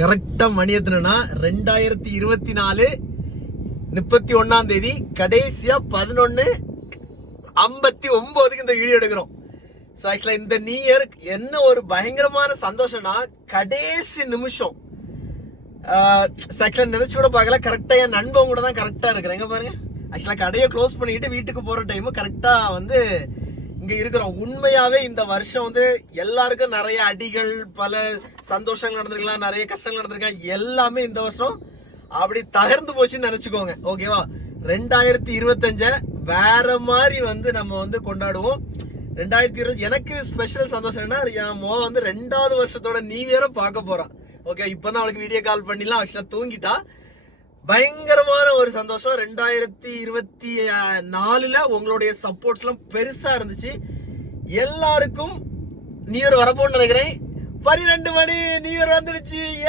கரெக்டா மணி எத்தனைனா 2024 31 கடைசியா 11:59 இந்த வீடியோ எடுக்கிறோம். ஸோ ஆக்சுவலா இந்த நியூ இயர் என்ன ஒரு பயங்கரமான சந்தோஷம்னா கடைசி நிமிஷம் ஆக்சுவலா நினைச்சு கூட பார்க்கல. கரெக்டா என் நண்பன் கூட தான் கரெக்டா இருக்கிறேன். எங்க பாருங்க, ஆக்சுவலா கடையை க்ளோஸ் பண்ணிட்டு வீட்டுக்கு போற டைம் கரெக்டா வந்து இங்க இருக்கிறோம். உண்மையாவே இந்த வருஷம் வந்து எல்லாருக்கும் நிறைய அடிகள், பல சந்தோஷங்கள் நடந்திருக்கலாம், நிறைய கஷ்டங்கள் நடந்திருக்கலாம். எல்லாமே இந்த வருஷம் அப்படி தகர்ந்து போச்சுன்னு நினைச்சுக்கோங்க. ஓகேவா? 2025 வேற மாதிரி வந்து நம்ம வந்து கொண்டாடுவோம். 2020 எனக்கு ஸ்பெஷல் சந்தோஷம் என்ன, என் மோ வந்து 2வது வருஷத்தோட நியூ இயரை பார்க்க போறான். ஓகே, இப்பதான் அவளுக்கு வீடியோ கால் பண்ணிடலாம். ஆக்சுவலா தூங்கிட்டா. பயங்கரமான ஒரு சந்தோஷம். 2024 உங்களுடைய சப்போர்ட்ஸ் எல்லாம் பெருசா இருந்துச்சு. எல்லாருக்கும் நியூ இயர் வரப்போன்னு நினைக்கிறேன். 12 மணி நியூ இயர் வந்துடுச்சு.